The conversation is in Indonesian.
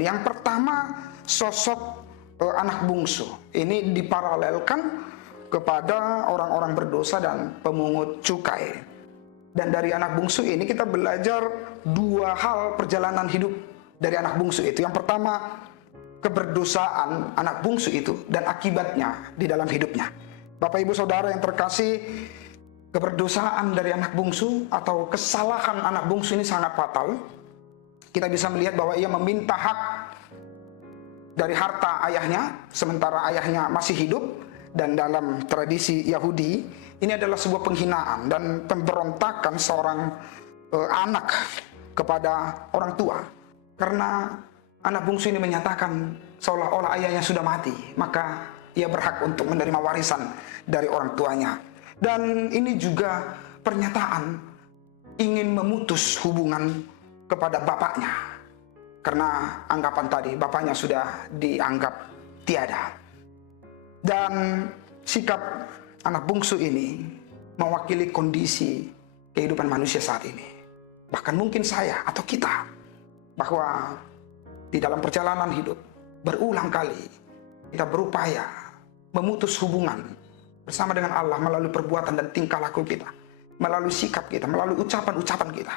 Yang pertama, sosok anak bungsu. Ini diparalelkan kepada orang-orang berdosa dan pemungut cukai. Dan dari anak bungsu ini kita belajar dua hal perjalanan hidup dari anak bungsu itu. Yang pertama, keberdosaan anak bungsu itu dan akibatnya di dalam hidupnya. Bapak Ibu Saudara yang terkasih, keberdosaan dari anak bungsu atau kesalahan anak bungsu ini sangat fatal. Kita bisa melihat bahwa ia meminta hak dari harta ayahnya sementara ayahnya masih hidup, dan dalam tradisi Yahudi ini adalah sebuah penghinaan dan pemberontakan seorang anak kepada orang tua, karena anak bungsu ini menyatakan seolah-olah ayahnya sudah mati, maka ia berhak untuk menerima warisan dari orang tuanya. Dan ini juga pernyataan ingin memutus hubungan kepada bapaknya, karena anggapan tadi bapaknya sudah dianggap tiada. Dan sikap anak bungsu ini mewakili kondisi kehidupan manusia saat ini. Bahkan mungkin saya atau kita, bahwa di dalam perjalanan hidup berulang kali kita berupaya memutus hubungan bersama dengan Allah melalui perbuatan dan tingkah laku kita, melalui sikap kita, melalui ucapan-ucapan kita.